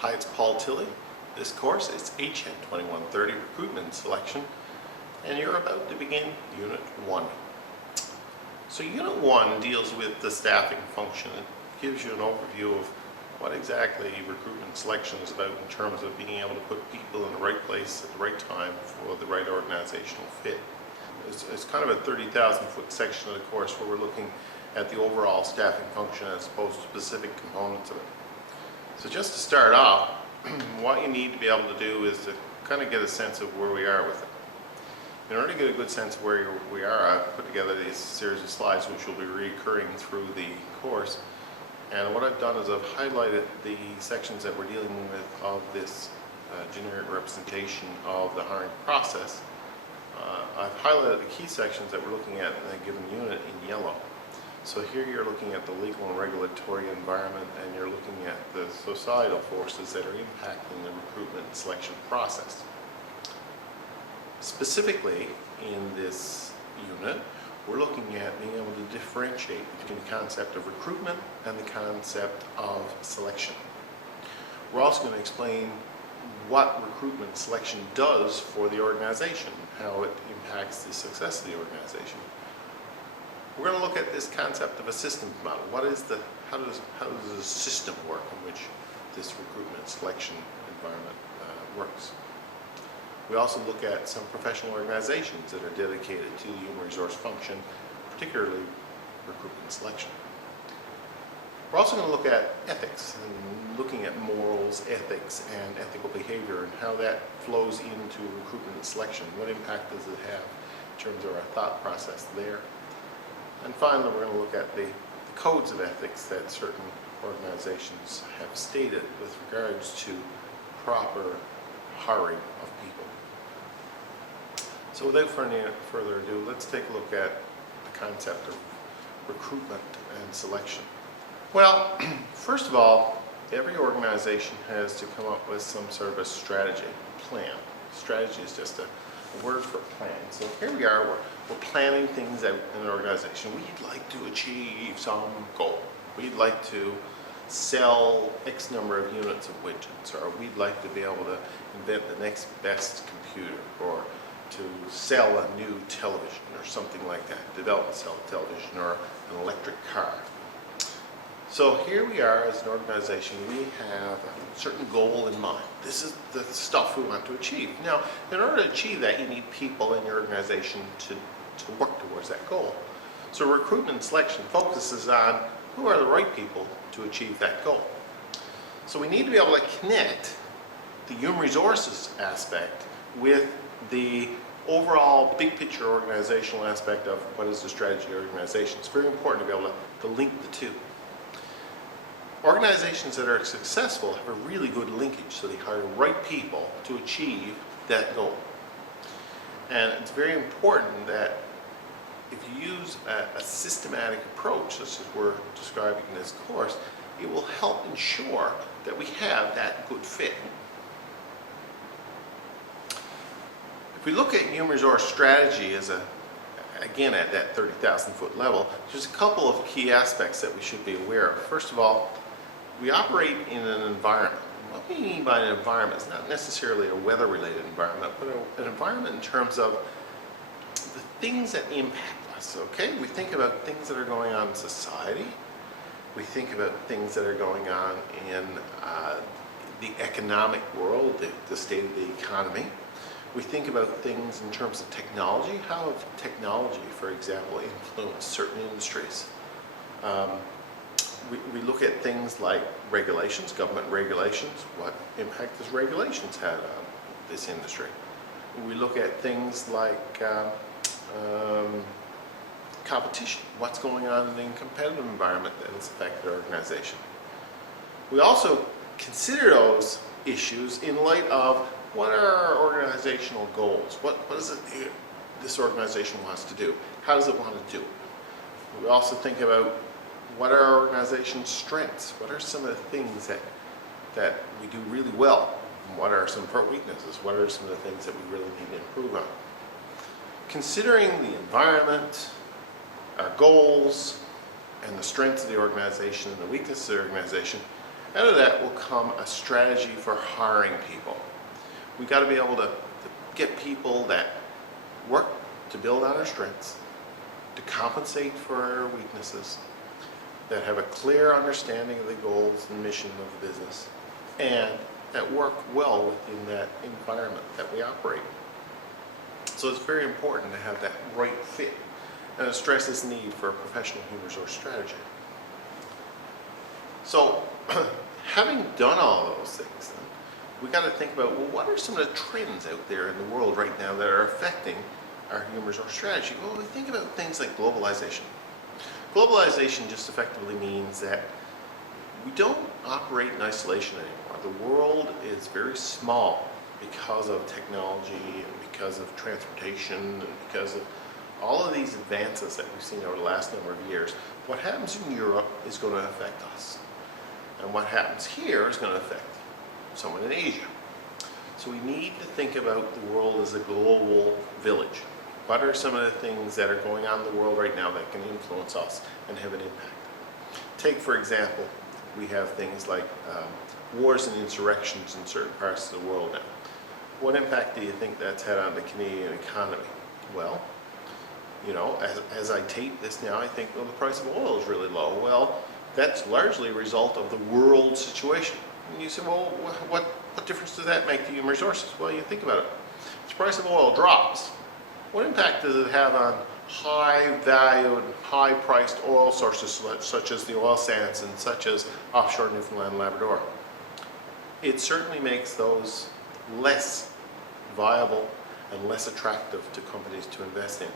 Hi, it's Tilley. This course is HN2130 Recruitment Selection, and you're about to begin Unit 1. So Unit 1 deals with the staffing function. It gives you an overview of what exactly recruitment selection is about in terms of being able to put people in the right place at the right time for the right organizational fit. It's kind of a 30,000 foot section of the course where we're looking at the overall staffing function as opposed to specific components of it. So just to start off, what you need to be able to do is to kind of get a sense of where we are with it. In order to get a good sense of where we are, I've put together these series of slides which will be recurring through the course. And what I've done is I've highlighted the sections that we're dealing with of this generic representation of the hiring process. I've highlighted the key sections that we're looking at in a given unit in yellow. So here you're looking at the legal and regulatory environment, and you're looking at the societal forces that are impacting the recruitment and selection process. Specifically in this unit, we're looking at being able to differentiate between the concept of recruitment and the concept of selection. We're also going to explain what recruitment and selection does for the organization, how it impacts the success of the organization. We're going to look at this concept of a systems model. How does a system work in which this recruitment and selection environment works? We also look at some professional organizations that are dedicated to the human resource function, particularly recruitment and selection. We're also going to look at ethics and looking at morals, ethics, and ethical behavior and how that flows into recruitment and selection. What impact does it have in terms of our thought process there? And finally, we're going to look at the codes of ethics that certain organizations have stated with regards to proper hiring of people. So without further ado, let's take a look at the concept of recruitment and selection. Well, first of all, every organization has to come up with some sort of a strategy, plan. Strategy is just a word for plan. So here we are, we're planning things out in an organization. We'd like to achieve some goal. We'd like to sell X number of units of widgets, or we'd like to be able to invent the next best computer, or to sell a new television or something like that, develop and sell a television or an electric car. So here we are as an organization, we have a certain goal in mind. This is the stuff we want to achieve. Now, in order to achieve that, you need people in your organization to work towards that goal. So recruitment and selection focuses on who are the right people to achieve that goal. So we need to be able to connect the human resources aspect with the overall big picture organizational aspect of what is the strategy of the organization. It's very important to be able to link the two. Organizations that are successful have a really good linkage, so they hire the right people to achieve that goal. And it's very important that if you use a systematic approach, such as we're describing in this course, it will help ensure that we have that good fit. If we look at human resource strategy as again at that 30,000 foot level, there's a couple of key aspects that we should be aware of. First of all, we operate in an environment. What we mean by an environment is not necessarily a weather-related environment, but an environment in terms of the things that impact us, okay? We think about things that are going on in society. We think about things that are going on in the economic world, the state of the economy. We think about things in terms of technology. How have technology, for example, influenced certain industries? We look at things like regulations, government regulations. What impact has regulations had on this industry? We look at things like competition. What's going on in the competitive environment that has affected our organization? We also consider those issues in light of what are our organizational goals? What is it this organization wants to do? How does it want to do it? We also think about what are our organization's strengths? What are some of the things that we do really well? And what are some of our weaknesses? What are some of the things that we really need to improve on? Considering the environment, our goals, and the strengths of the organization and the weaknesses of the organization, Out of that will come a strategy for hiring people. We got to be able to get people that work to build on our strengths, to compensate for our weaknesses, that have a clear understanding of the goals and mission of the business, and that work well within that environment that we operate. So it's very important to have that right fit, and it stresses the need for a professional human resource strategy. So having done all those things, then, we got to think about, well, what are some of the trends out there in the world right now that are affecting our human resource strategy? Well, we think about things like globalization. Globalization just effectively means that we don't operate in isolation anymore. The world is very small because of technology and because of transportation and because of all of these advances that we've seen over the last number of years. What happens in Europe is going to affect us. And what happens here is going to affect someone in Asia. So we need to think about the world as a global village. What are some of the things that are going on in the world right now that can influence us and have an impact? Take, for example, we have things like wars and insurrections in certain parts of the world now. What impact do you think that's had on the Canadian economy? Well, you know, as I tape this now, I think, well, the price of oil is really low. Well, that's largely a result of the world situation. And you say, well, what difference does that make to human resources? Well, you think about it. If the price of oil drops, what impact does it have on high-valued, high-priced oil sources such as the oil sands and such as offshore Newfoundland and Labrador? It certainly makes those less viable and less attractive to companies to invest in.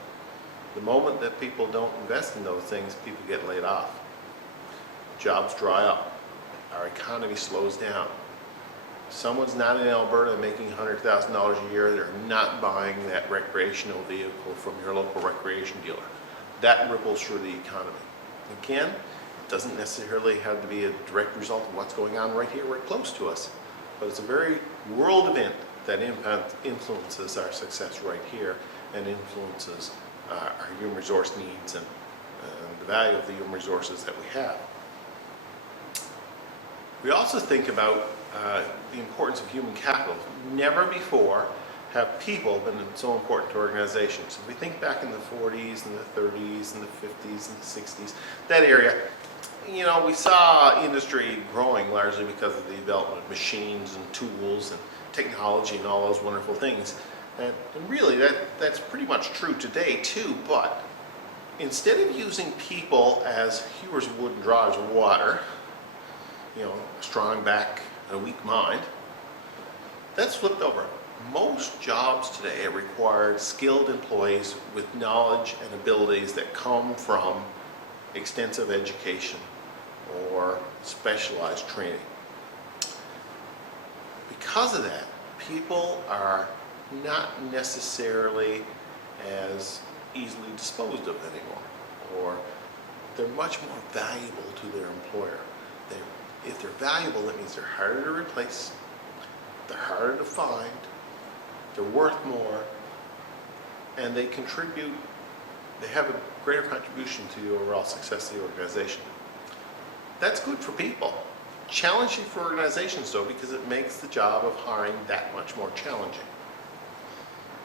The moment that people don't invest in those things, people get laid off. Jobs dry up. Our economy slows down. If someone's not in Alberta making $100,000 a year, they're not buying that recreational vehicle from your local recreation dealer. That ripples through the economy. Again, it doesn't necessarily have to be a direct result of what's going on right here, right close to us, but it's a very world event that influences our success right here and influences our human resource needs and the value of the human resources that we have. We also think about the importance of human capital. Never before have people been so important to organizations. If we think back in the 40s and the 30s and the 50s and the 60s, that area, you know, we saw industry growing largely because of the development of machines and tools and technology and all those wonderful things. And really, that's pretty much true today too, but instead of using people as hewers of wood and drawers of water, you know, a strong back and a weak mind, that's flipped over. Most jobs today require skilled employees with knowledge and abilities that come from extensive education or specialized training. Because of that, people are not necessarily as easily disposed of anymore, or they're much more valuable to their employer. If they're valuable, that means they're harder to replace, they're harder to find, they're worth more, and they contribute, they have a greater contribution to the overall success of the organization. That's good for people. Challenging for organizations though, because it makes the job of hiring that much more challenging.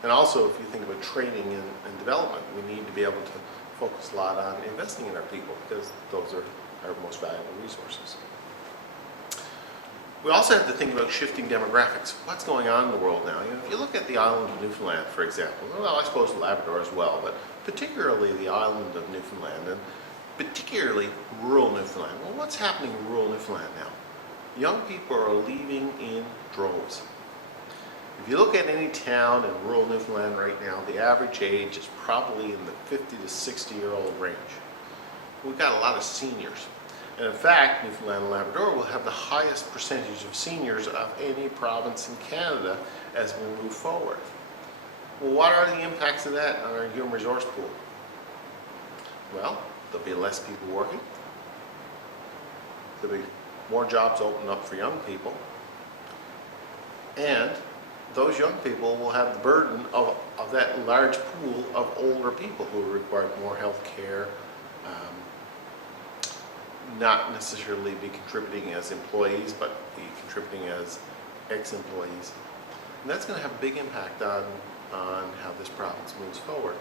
And also, if you think about training and development, we need to be able to focus a lot on investing in our people because those are our most valuable resources. We also have to think about shifting demographics. What's going on in the world now? You know, if you look at the island of Newfoundland, for example, well, I suppose Labrador as well, but particularly the island of Newfoundland and particularly rural Newfoundland. Well, what's happening in rural Newfoundland now? Young people are leaving in droves. If you look at any town in rural Newfoundland right now, the average age is probably in the 50 to 60-year-old range. We've got a lot of seniors. And in fact, Newfoundland and Labrador will have the highest percentage of seniors of any province in Canada as we move forward. Well, what are the impacts of that on our human resource pool? Well, there'll be less people working. There'll be more jobs open up for young people. And those young people will have the burden of that large pool of older people who require more health care, not necessarily be contributing as employees, but be contributing as ex-employees. And that's going to have a big impact on how this province moves forward.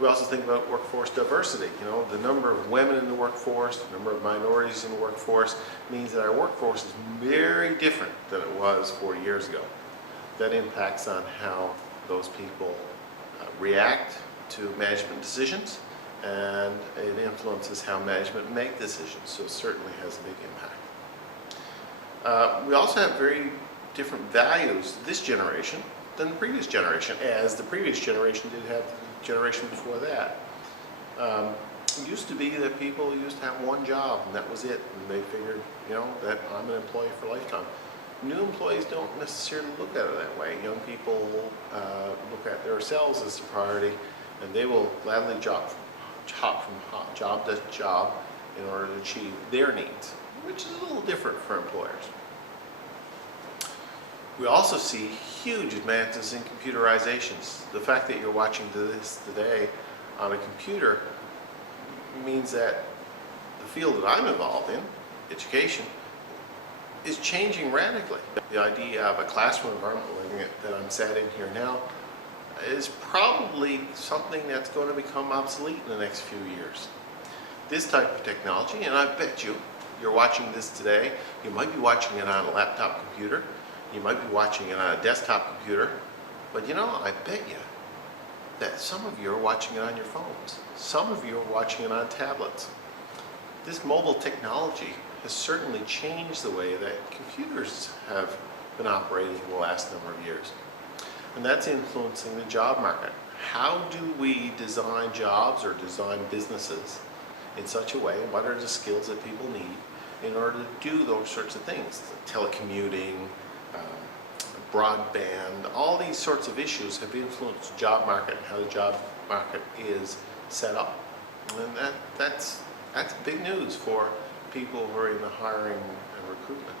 We also think about workforce diversity. You know, the number of women in the workforce, the number of minorities in the workforce means that our workforce is very different than it was 40 years ago. That impacts on how those people react to management decisions, and it influences how management make decisions, so it certainly has a big impact. We also have very different values this generation than the previous generation, as the previous generation did have the generation before that. It used to be that people used to have one job and that was it, and they figured, you know, that I'm an employee for a lifetime. New employees don't necessarily look at it that way. Young people look at themselves as a priority, and they will gladly hop from job to job in order to achieve their needs, which is a little different for employers. We also see huge advances in computerizations. The fact that you're watching this today on a computer means that the field that I'm involved in, education, is changing radically. The idea of a classroom environment that I'm sat in here now is probably something that's going to become obsolete in the next few years. This type of technology, and I bet you're watching this today, you might be watching it on a laptop computer, you might be watching it on a desktop computer, but you know, I bet you that some of you are watching it on your phones. Some of you are watching it on tablets. This mobile technology has certainly changed the way that computers have been operating in the last number of years. And that's influencing the job market. How do we design jobs or design businesses in such a way, and what are the skills that people need in order to do those sorts of things? Telecommuting, broadband, all these sorts of issues have influenced the job market and how the job market is set up. And that's big news for people who are in the hiring and recruitment.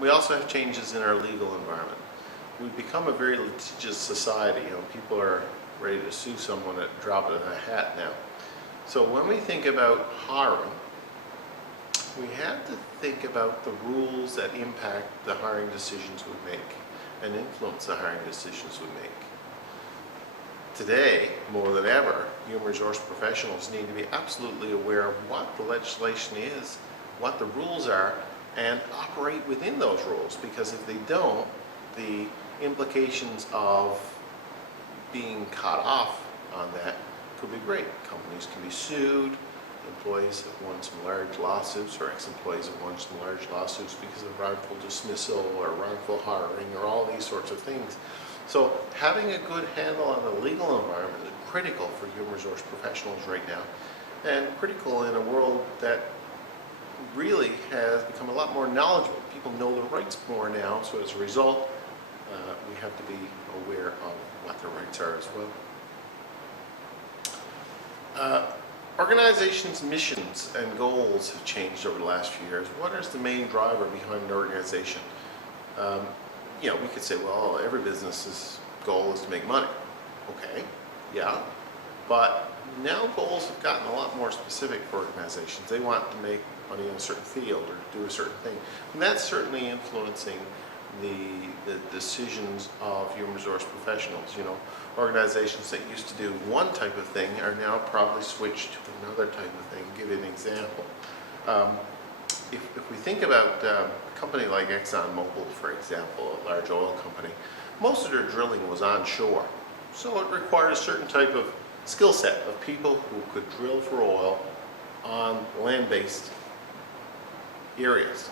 We also have changes in our legal environment. We've become a very litigious society. You know, people are ready to sue someone at the drop of a hat now. So when we think about hiring, we have to think about the rules that impact the hiring decisions we make and influence the hiring decisions we make. Today, more than ever, human resource professionals need to be absolutely aware of what the legislation is, what the rules are, and operate within those rules, because if they don't, the implications of being caught off on that could be great. Companies can be sued, employees have won some large lawsuits, or ex-employees have won some large lawsuits because of wrongful dismissal or wrongful hiring or all these sorts of things. So having a good handle on the legal environment is critical for human resource professionals right now, and critical in a world that really has become a lot more knowledgeable. People know their rights more now, so as a result, we have to be aware of what their rights are as well. Organizations' missions and goals have changed over the last few years. What is the main driver behind an organization? You know, we could say, well, every business's goal is to make money. Okay, yeah, but now goals have gotten a lot more specific for organizations. They want to make money in a certain field or do a certain thing. And that's certainly influencing the decisions of human resource professionals. You know, organizations that used to do one type of thing are now probably switched to another type of thing. I'll give you an example. If we think about a company like ExxonMobil, for example, a large oil company, most of their drilling was onshore. So it required a certain type of skill set of people who could drill for oil on land-based areas.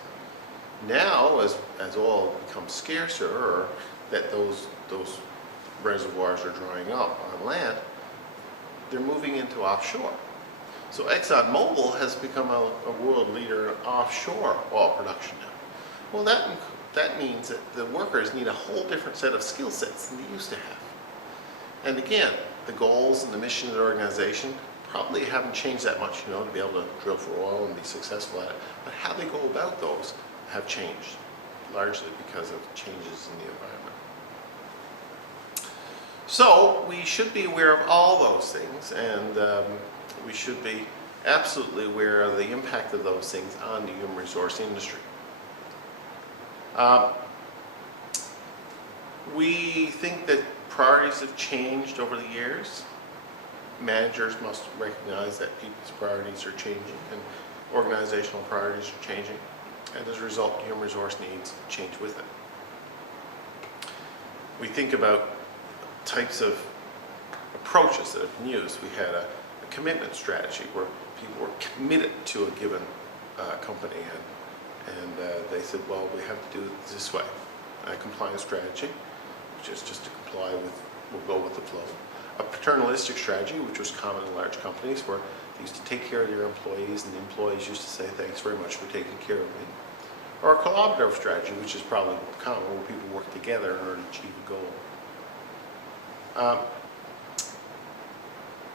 Now, as oil becomes scarcer, or that those reservoirs are drying up on land, they're moving into offshore. So ExxonMobil has become a world leader in offshore oil production now. Well, that means that the workers need a whole different set of skill sets than they used to have. And again, the goals and the mission of the organization probably haven't changed that much, you know, to be able to drill for oil and be successful at it. But how they go about those have changed, largely because of changes in the environment. So we should be aware of all those things, and we should be absolutely aware of the impact of those things on the human resource industry. We think that priorities have changed over the years. Managers must recognize that people's priorities are changing and organizational priorities are changing, and as a result, human resource needs change with it. We think about types of approaches that have been used. We had a commitment strategy where people were committed to a given company, and they said, well, we have to do it this way. A compliance strategy, which is just to comply with, we'll go with the flow. A paternalistic strategy, which was common in large companies, where they used to take care of their employees, and the employees used to say, thanks very much for taking care of me. Or a collaborative strategy, which is probably more common, where people work together in order to achieve a goal.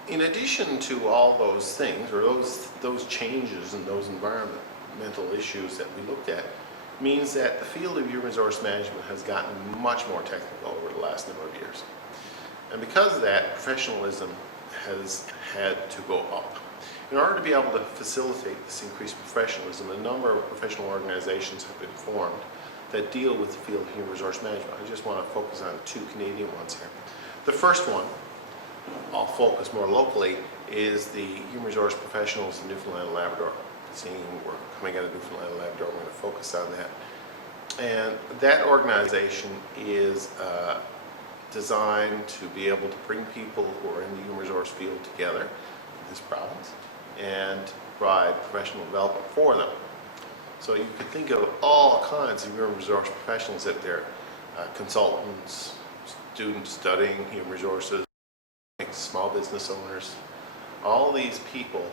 In addition to all those things, or those changes and those environmental issues that we looked at, means that the field of human resource management has gotten much more technical over the last number of years. And because of that, professionalism has had to go up. In order to be able to facilitate this increased professionalism, a number of professional organizations have been formed that deal with the field of human resource management. I just want to focus on two Canadian ones here. The first one, I'll focus more locally, is the Human Resource Professionals in Newfoundland and Labrador. Seeing we're coming out of Newfoundland and Labrador, we're going to focus on that. And that organization is designed to be able to bring people who are in the human resource field together in this province and provide professional development for them. So you could think of all kinds of human resource professionals out there, consultants, students studying human resources, small business owners. All these people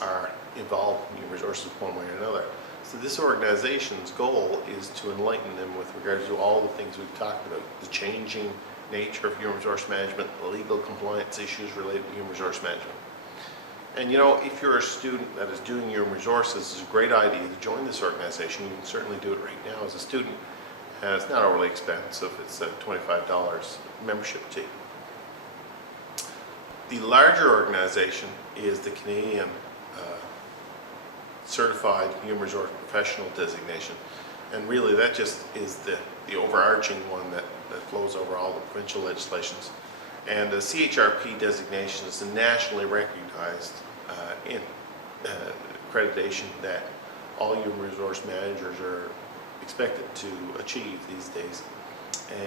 are involved in human resources one way or another. So this organization's goal is to enlighten them with regard to all the things we've talked about, the changing nature of human resource management, the legal compliance issues related to human resource management. And you know, if you're a student that is doing human resources, it's a great idea to join this organization. You can certainly do it right now as a student. And it's not overly expensive. It's a $25 membership fee. The larger organization is the Canadian Certified Human Resource Professional designation. And really that just is the overarching one that flows over all the provincial legislations. And the CHRP designation is the nationally recognized accreditation that all human resource managers are expected to achieve these days.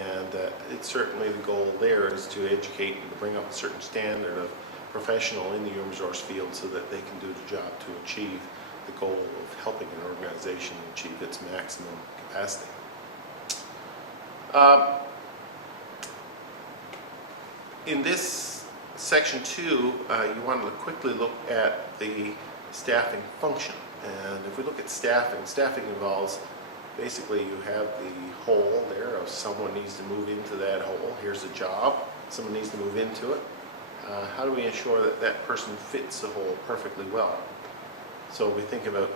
And it's certainly the goal there is to educate and to bring up a certain standard of professional in the human resource field so that they can do the job to achieve the goal of helping an organization achieve its maximum capacity. In this section 2, you want to quickly look at the staffing function. And if we look at staffing, staffing involves basically you have the hole there of someone needs to move into that hole. Here's a job. Someone needs to move into it. How do we ensure that that person fits the hole perfectly well? So we think about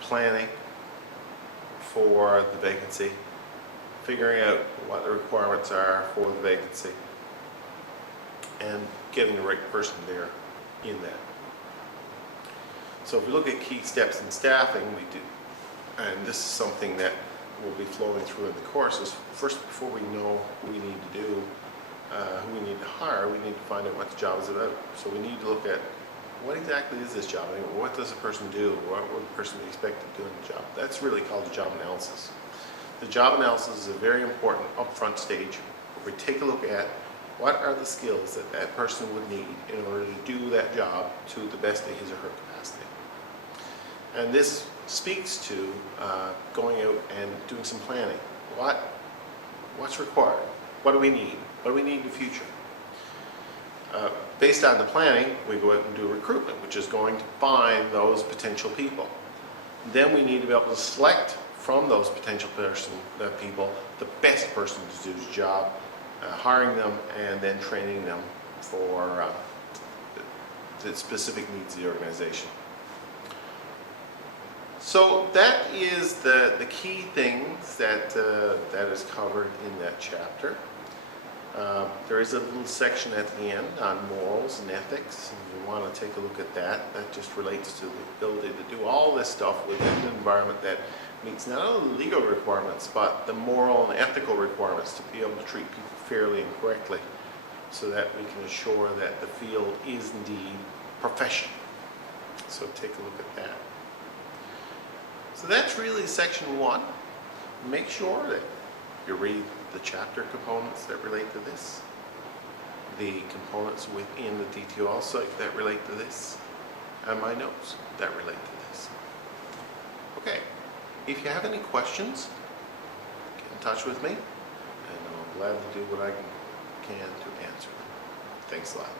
planning for the vacancy, figuring out what the requirements are for the vacancy, and getting the right person there in that. So if we look at key steps in staffing, we do, and this is something that will be flowing through in the courses. First, before we know what we need to do, who we need to hire, we need to find out what the job is about. So we need to look at what exactly is this job? I mean, what does a person do? What would the person be expected to do in the job? That's really called the job analysis. The job analysis is a very important upfront stage where we take a look at what are the skills that that person would need in order to do that job to the best of his or her capacity. And this speaks to going out and doing some planning. What's required? What do we need? What do we need in the future? Based on the planning, we go out and do recruitment, which is going to find those potential people. Then we need to be able to select from those potential people the best person to do the job, hiring them and then training them for the specific needs of the organization. So that is the key things that is covered in that chapter. There is a little section at the end on morals and ethics, and you want to take a look at that. That just relates to the ability to do all this stuff within an environment that meets not only the legal requirements, but the moral and ethical requirements to be able to treat people fairly and correctly, so that we can ensure that the field is indeed professional. So take a look at that. So that's really section 1. Make sure that you read the chapter components that relate to this, the components within the DTOL site that relate to this, and my notes that relate to this. Okay, if you have any questions, get in touch with me, and I'm glad to do what I can to answer them. Thanks a lot.